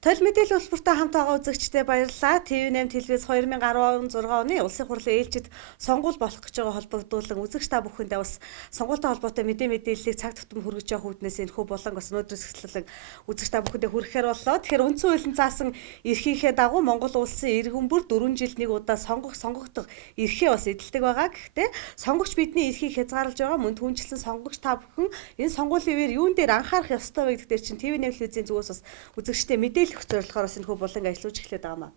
Толь мэдээлэл үйлдвэртэй хамт байгаа үзэгчдээ баярлалаа. ТV8 телевиз 2016 оны улсын хурлын ээлжид сонгуул болох гэж байгаа холбогдуулан үзэгч та бүхэндээ бас сонгуультай холбоотой мэдээллийг цаг тутам хүргэж явах үүднээс энэ хүү болон бас өнөөдрөөс эхлэлэн үзэгч та бүхэндээ хүрэхээр боллоо. Тэгэхээр үндсэн хуулийн заасан эрхийнхээ дагуу Монгол улсын иргэн бүр 4 жилд нэг удаа сонгогдох эрхээ бас эдэлдэг байгаа. Гэхдээ сонгогч бидний эрхийг хязгаарлаж байгаа мөн түнчлэн сонгогч та бүхэн энэ сонгуулийн үеэр юун дээр анхаарах ёстой вэ гэдэг дээр чинь ТV8 телевизийн зүгээс бас үзэгчдээ мэдээлэх зорилгоор бас энэ хүү болон ажиллаж эхлэдэг байгаа маа.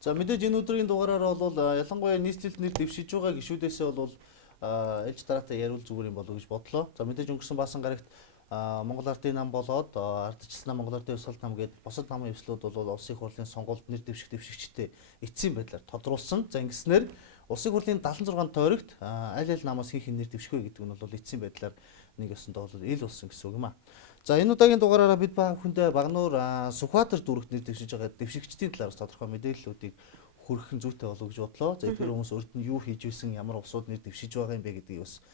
За мэдээж энэ өдрийн дугаараар бол ялангуяа нийслэл нэр дэвшиж байгаа гишүүдээсээ бол ээлж дараатай яриул зүгээр юм болов уу гэж бодлоо. За мэдээж өнгөрсөн баасан гарагт Монгол Ардын нам болоод ардчилсан нам Монгол Ардын ёсгол нам гээд бусад намын ёслууд бол улсын хурлын сонгуульд нэр дэвшигчтэй эцсийн байдлаар тодруулсан. За ингэснээр улсын хурлын 76 тойрогт аль намаас хийх нэр дэвшгүй гэдэг нь бол эцсийн байдлаар нэг ёсондоо бол ил болсон гэсэн үг юм аа. За энэ удаагийн дугаараараа бид бүхэндээ Багнуур Сүхбаатар дүүрэгт нэр дэвшиж байгаа дэвшигчдийн талаар тодорхой мэдээллүүдийг хүргэх нь зүйтэй болов уу гэж бодлоо. За эдгээр хүмүүс өрд нь юу хийж исэн, ямар улсууд нэр дэвшиж байгаа юм бэ гэдгийг бас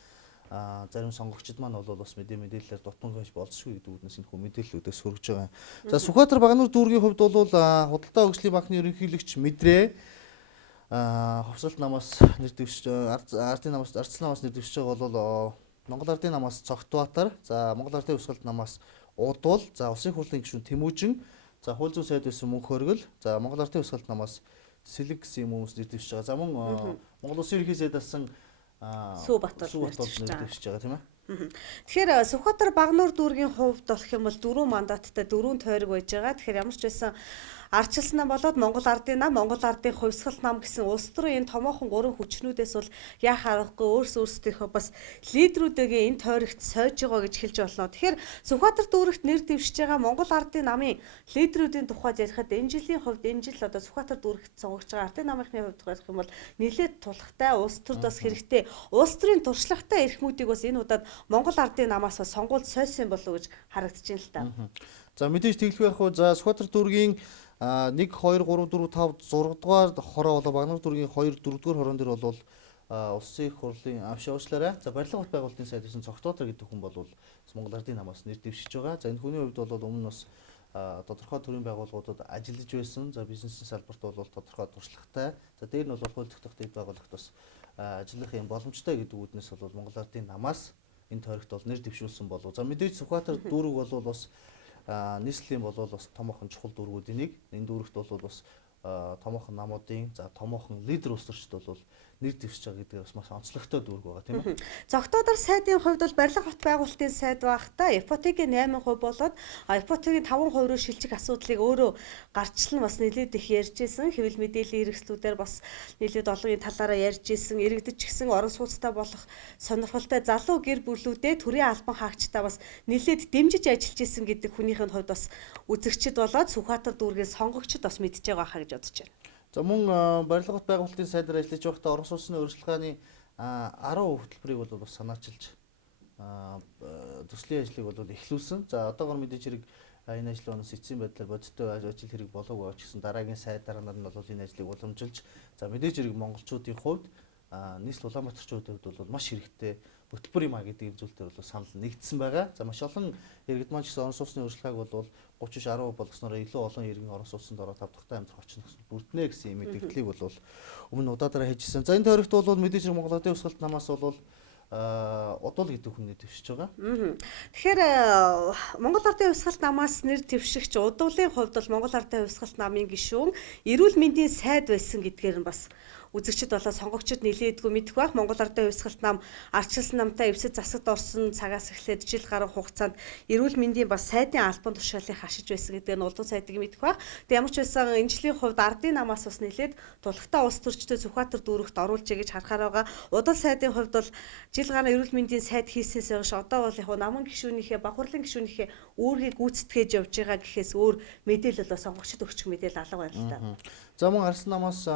зарим сонгогчид маань бол бас мэдээлэлээр дутмаг байж болзошгүй гэдэг үднээс энэ хүү мэдээллүүдээс хүргэж байгаа. За Сүхбаатар Багнуур дүүргийн хувьд бол худалдаа хөгжлийн банкны ерөнхийлөгч Мэдрээ хувьсалт намаас нэр дэвшиж ардын намаас ардсан намаас нэр дэвшиж байгаа бол Монгол Ардын намаас Цогтбаатар, за Монгол Ардын ёсголт намаас Удуул, за Улсын хурлын гишүүн Тэмүүжин, за хууль зүйн сайд байсан Мөнх Хоргил, за Монгол Ардын ёсголт намаас Сэлэг гэсэн хүмүүс нэр дэвшиж байгаа. За мөн Монгол Улсын ерөнхий сайд болсон Сүүбатар нэр дэвшиж байгаа тийм ээ. Тэгэхээр Сүхбаатар Багнуур дүүргийн хувьд болох юм бол 4 мандаттай 4 тойрог байж байгаа. Тэгэхээр ямар ч байсан ардчилсан нам болоод Монгол Ардын нам, Монгол Ардын хувьсгал нам гэсэн улс төрийн энэ томоохон 3 хүчнүүдээс бол яах аргагүй өөрсдийнхөө бас лидерүүдээ энэ тойрогт сойж байгаа гэж хэлж болно. Тэгэхээр Сүхбаатар дүүрэгт нэр дэвшиж байгаа Монгол Ардын намын лидерүүдийн тухайд ярихад энэ жилийн хувьд энэ жил одоо Сүхбаатар дүүрэгт сонгогч байгаа Ардын намынхны хувьд ярих юм бол нэлээд тулахтай, улс төрд бас хэрэгтэй, улс төрийн туршлагатай эрхмүүдийг бас энэ удаад Монгол Ардын намаас бас сонгуульд сойсон болов уу гэж харагдаж байна л да. За мэдээж тэглэхгүй яг хөө за Сүхбаатар дүүргийн 1 2 3 4 5 6 дугаар хороо болоо Багнуур дүүргийн 2 4 дугаар хорон дээр бол улсын хурлын авшаачлаарай. За барилга бот байгуулалтын сайд байсан Цогтбаатар гэдэг хүн бол Монгол Ардын намаас нэр дэвшиж байгаа. За энэ хүний хувьд бол өмнө нь бас тодорхой төрийн байгууллагуудад ажиллаж байсан. За бизнесийн салбарт бол тодорхой туршлагатай. За дээр нь бол хууль зохицох дэд байгууллагт бас ажиллах юм боломжтой гэдэг үүднээс бол Монгол Ардын намаас энэ тойрогт бол нэр дэвшүүлсэн болов. За мэдээж Сүхбаатар дүүрэг бол бас нийслэлийн бол бас томоохон чухал дүүргүүдийн нэг. Энэ дүүрэгт бол бас томоохон намуудын за томоохон лидер улсөрчд бол нэр дэвшиж байгаа гэдэг бас маш онцлогтой дүүрэг байгаа тийм ээ. Зогтоодор сайдын хувьд бол барилга бот байгуулалтын сайд багтаа ипотекийн 8% болоод ипотекийн 5%-оор шилжих асуудлыг өөрөө гарчлан бас нэлээд их ярьжсэн. Хэвлэл мэдээллийн хэрэгслүүдээр бас нэлээд олон талаараа ярьжсэн. Иргэдэд ч гэсэн орон сууцтай болох сонирхолтой залуу гэр бүлүүдэд төрийн албан хаагчтай бас нэлээд дэмжиж ажиллаж исэн гэдэг хүнийхэн хувьд бас үзэгчд болоод Сүхбаатар дүүргийн сонгогчд бас мэдж байгаа хаа гэж бодож байна. За мөн барилга бот байгуулалтын сайдаар ажиллаж байхдаа орон сууцны урьдчилгааны 10 хөтөлбөрийг бол бас санаачилж төслийн ажлыг бол эхлүүлсэн. За одоогоор мэдээж хэрэг энэ ажлын онос эцсийн байдлаар бодиттой ажил хэрэг болов уу гэсэн дараагийн сайдаар нар нь бол энэ ажлыг уламжилж за мэдээж хэрэг монголчуудын хувьд нийслэл Улаанбаатарчуудын хувьд бол маш хэрэгтэй хөтөлбөр юм а гэдэг зүйлээр бол санал нэгдсэн байгаа. За маш олон иргэд маань ч гэсэн орон сууцны урьдчилгааг бол 30-10% болгосноор илүү олон иргэн орон сууцнд ороод тавдагтай амьдрах орчин бүрднэ гэсэн юм мэдээллийг бол өмнө удаадараа хийжсэн. За энэ тойрогт бол мэдээж Монгол Ардын ёсголт намаас бол Удуул гэдэг хүн нэр дэвшиж байгаа. Тэгэхээр Монгол Ардын ёсголт намаас нэр дэвшигч Удуулын хувьд бол Монгол Ардын ёсголт намын гишүүн эрүүл мэндийн сайд байсан гэдгээр нь бас үзэгчд болоо сонгогчд нэлээдгүй мэдэх байх. Монгол Ардын хувьсгалт нам ардчилсан намтай эвсэд засагт орсон цагаас эхлээд жил гаруй хугацаанд эрүүл мэндийн бас сайдын албан тушаалыг хашиж байсан гэдэг нь улдуу сайдыг мэдэх байх. Тэг ямар ч байсан энэ жилийн хувьд ардын намаас бас нэлээд тулхтай улс төрчтэй Сүхбаатар дүүрэгт оруулж гэж харахаар байгаа. Удал сайдын хувьд бол жил гаруй эрүүл мэндийн сайд хийсэнээс хойш одоо бол яг намын гишүүнийхээ бахурлын гишүүнийхээ үүргийг гүйцэтгэж явж байгаа гэхээс өөр мэдээлэл бол сонгогчд өгчих мэдээлэл алга байна л да. За мөн арсан намаас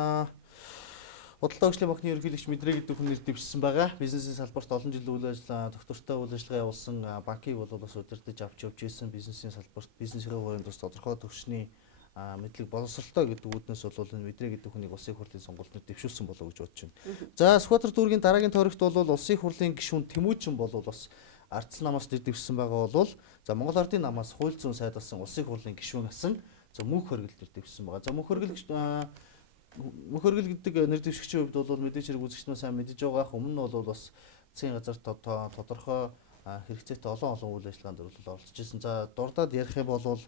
Худалдаа хөгжлийн банкны ерөнхийлөгч Мэдрээ гэдэг хүн нэр дэвшсэн байгаа. Бизнесийн салбарт олон жил үйл ажиллагаа, доктортой үйл ажиллагаа явуулсан банкыг бол бас удирдах авч явж исэн. Бизнесийн салбарт бизнесийн хувийн тус тодорхой төвшний мэдлэг боловсролтой гэдэг үүднээс бол энэ Мэдрээ гэдэг хүнийг улсын хурлын сонгуульд нэр дэвшүүлсэн болов уу гэж бодож байна. За Сүхбаатар дүүргийн дараагийн тойрогт бол улсын хурлын гишүүн Тэмүүжин бол бас ардсан намаас нэр дэвшсэн байгаа бол за Монгол Ардын намаас хууль зүйн сайд болсон улсын хурлын гишүүн асан За мөнх хоригдол нэр дэвшсэн байгаа. За мөнх хоригдол гэдэг нэр дэвшигчийн хувьд бол мэдээж хэрэг үзэгч нар сайн мэдэж байгаах өмнө нь бол бас засгийн газар тодорхой хэрэгцээтэй олон үйл ажиллагаанд оролцож ирсэн. За дурдаад ярих юм бол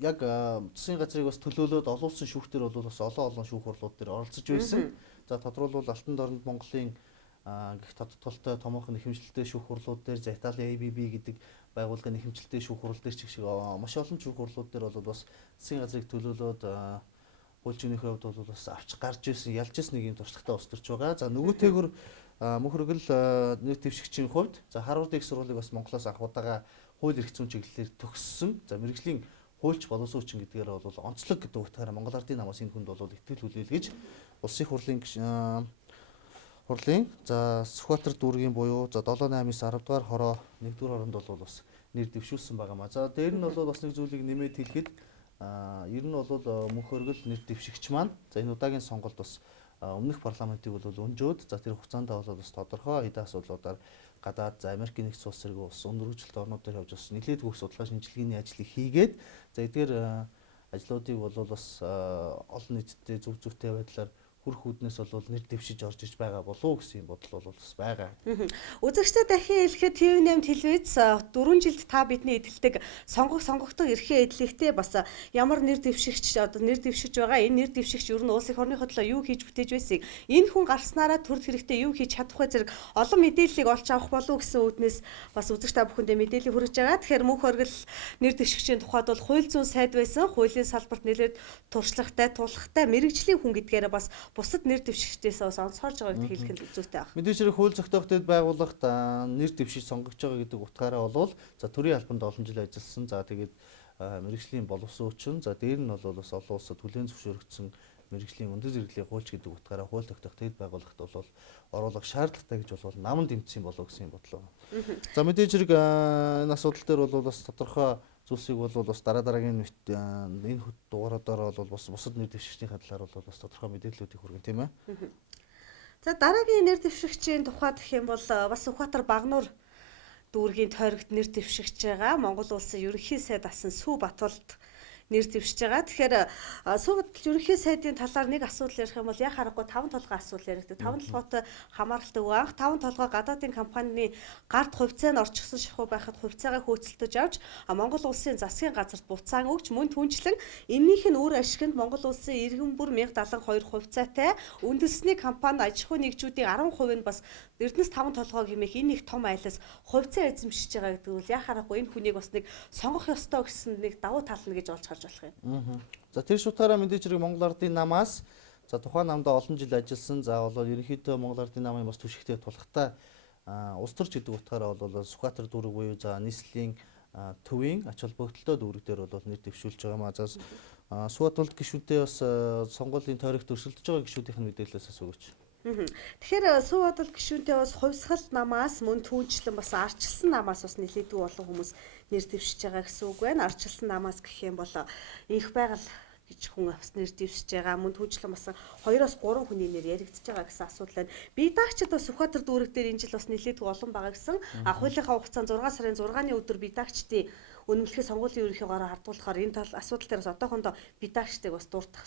яг засгийн газрыг бас төлөөлөөд олуулсан шүүхтэр бол бас олон шүүх хурлууд дээр оролцож байсан. За тодорхойлбол Алтан дорнд Монголын гэх тодтолтой томоохон нэхэмжлэлтэй шүүх хурлууд дээр за Италийн ABB гэдэг байгууллагын нэхэмжлэлтэй шүүх хурал дээр ч их шиг маш олон шүүх хурлууд дээр бол бас засгийн газрыг төлөөлөөд хуульчны хувьд бол бас авч гарч ирсэн, ялж ирсэн нэг юм туршлагатай ус төрж байгаа. За нөгөөтэйгөр мөнх хоригдол нэр дэвшигчийн хувьд за Харвардын их сургуулийг бас Монголоос анх удаага хууль эрх зүйн чиглэлээр төгссөн. За мэрэгжлийн хуульч боловсрууччин гэдгээр бол онцлог гэдэг утгаараа Монгол Ардын намаас энэ хүнд бол итгэл хүлээлгэж улсын хурлын за Сүхбаатар дүүргийн буюу за 7-8-9 10 дугаар хороо 1-р хоронд бол бас нэр дэвшүүлсэн байгаамаа. За дээр нь бол бас нэг зүйлийг нэмээд хэлэхэд ер нь бол мөнх хоригдол нэр дэвшигч маань за энэ удаагийн сонголт бас өмнөх парламентыг бол өнжөөд за тэр хугацаанд бол бас тодорхой хэдэн асуудлуудаар гадаад за Америкийн нэгдсэн улс зэрэг улс өндөр хөгжилтэй орнууд дээр явж бас нэлээд бүх судалгаа шинжилгээний ажлыг хийгээд за эдгээр ажлуудыг бол бас олон нийтэд зөв зөвтэй байдлаар хүрх үүднээс бол нэр дэвшиж орж иж байгаа болов уу гэсэн юм бодол бол бас байгаа. Үзэгчдээ дахин хэлэхэд TV8 телевиз 4 жилд та бидний эдэлдэг сонгогдсон эрхээ эдлэгтэй бас ямар нэр дэвшигч одоо нэр дэвшиж байгаа энэ нэр дэвшигч ер нь улс их орны хөдлөө юу хийж бүтээж байсыг энэ хүн гарснараа төр хэрэгтэй юу хийж чадах вэ зэрэг олон мэдээллийг олж авах болов гэсэн үүднээс бас үзэгч та бүхэндээ мэдээлэл хүргэж байгаа. Тэгэхээр мөнх хоригдол нэр дэвшигчийн тухайд бол хууль зүйн сайд байсан. Хуулийн салбарт нэлээд туршлагатай, тулхтай мэрэгжлийн хүн гэдгээрээ бас бусад нэр дэвшигчдээс бас онцгойж байгааг хэлэх нь зүйтэй байна. Мэдээж хэрэг хууль зохиогчдод байгууллагт нэр дэвшиж сонгогдож байгаа гэдэг утгаараа бол за төрийн албанд олон жил ажилласан. За тэгээд мэрэгжлийн боловсрууччин за дээр нь бол бас олон улсад хүлээн зөвшөөрөгдсөн мэрэгжлийн өндөр зэрэглэлийн хуульч гэдэг утгаараа хууль зохиогчдод байгууллагт бол оруулах шаардлагатай гэж бол наман дэмжсэн болов гэсэн юм бодлоо. За мэдээж хэрэг энэ асуудал дээр бол бас тодорхой зүйлсийг бол бас дараагийн энэ дугаараадаар бол бас бусад нэр дэвшигчдийн талаар бол бас тодорхой мэдээллүүдийг хүргэн тийм ээ. За дараагийн нэр дэвшигчийн тухайд гэх юм бол бас Сүхбаатар Багнуур дүүргийн тойрогт нэр дэвшигч байгаа. Монгол улсын ерөнхий сайд асан Сүү Батболд нэр дэвшиж байгаа. Тэгэхээр Сүү Батболд ерөнхий сайдын талаар нэг асуудал ярих юм бол яа харахгүй 5 толгой асуудал яригддаг. 5 толгойтой хамааралтай үг. Анх 5 толгой гадаадын компанийн гарт хувьцаа нь орчихсон шахуу байхад хувьцаагаа хөөцөлдөж авч Монгол улсын засгийн газарт буцаан өгч мөн түнчлэн эннийх нь үр ашигт Монгол улсын иргэн бүр 1072 хувьцаатай үндэсний компани аж ахуй нэгжүүдийн 10% нь бас Эрдэнэс 5 толгой гэмээх энэ их том айлаас хувьцаа эзэмшиж байгаа гэдэг нь яа харахгүй энэ хүнийг бас нэг сонгох ёстой гэсэн нэг давуу тал нь гэж олж харж болох юм. За тэр шуутаараа мэдээж хэрэг Монгол Ардын намаас за тухайн намдаа олон жил ажилласан. За бол ерөнхийдөө Монгол Ардын намын бас түшигтэй тулхтай улс төрч гэдэг утгаараа бол Сүхбаатар дүүрэг буюу за нийслэлийн төвийн ач холбогдолтой дүүрэг дээр бол нэр дэвшүүлж байгаа маа. За Сүхбаатар гишүүдээ бас сонгуулийн тойрогт өрсөлдөж байгаа гишүүдийн мэдээлэлээс асуугач. Тэгэхээр Сүү Батболд гишүүнтэй бас хувьсгал намаас мөн түүнчлэн бас арчилсан намаас бас нэлээдгүй олон хүмүүс нэр дэвшиж байгаа гэсэн үг байна. Арчилсан намаас гэх юм бол инх байгаль гэж хүн бас нэр дэвшиж байгаа. Мөн түүнчлэн бас 2-3 хүний нэр яригдчихэж байгаа гэсэн асуудал байна. Бидаагчид бас Сүхбаатар дүүрэг дээр энэ жил бас нэлээдгүй олон байгаа гэсэн. Хуулийнхаа хугацаанд 6 сарын 6-ны өдөр бидаагчдын үнэмлэхээ сонгуулийн ерөнхийгөөрөө хардуулахаар энэ тал асуудал дээрээс одоохондоо бидаагчдыг бас дууртах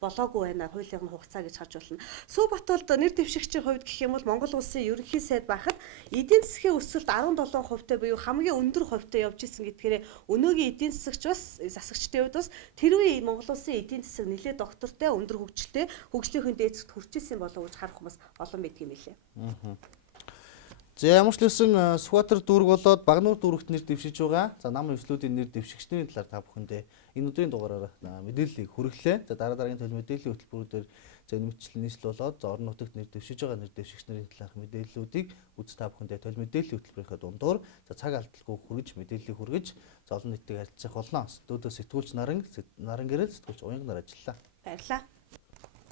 болоогүй байна. Хуулийн хугацаа гэж харж болно. Сүү Батболд нэр дэвшигчийн хувьд гэх юм бол Монгол улсын ерөнхий сайд байхад эдийн засгийн өсөлт 17% буюу хамгийн өндөр хувьтай явж исэн гэдгээрээ өнөөгийн эдийн засагч бас засагчдын хувьд бас тэр үе Монгол улсын эдийн засаг нэлээд доктортой өндөр хөгжлийнхөө дээцэд хүрч исэн болов уу гэж харах хүмүүс олон байдаг юм билээ. За ямар ч лсэн Сүхбаатар дүүрэг болоод Багнуур дүүрэгт нэр дэвшиж байгаа. За нам эвслүүдийн нэр дэвшигчдийн талаар та бүхэндээ энэ өдрийн дугаараар мэдээллийг хүргэлээ. За дараагийн төлөв мэдээллийн хөтөлбөрүүдээр за энэ мэтчил нийслэл болоод за орон нутагт нэр дэвшиж байгаа нэр дэвшигчдийн талаарх мэдээллүүдийг үз та бүхэндээ төлөв мэдээллийн хөтөлбөрийнхээ дундуур за цаг алдалгүй хүргэж мэдээллийг хүргэж за олон нийтэд харилцах болно. Студио сэтгүүлч наран гэрэл сэтгүүлч уянганаар ажиллалаа. Баярлалаа.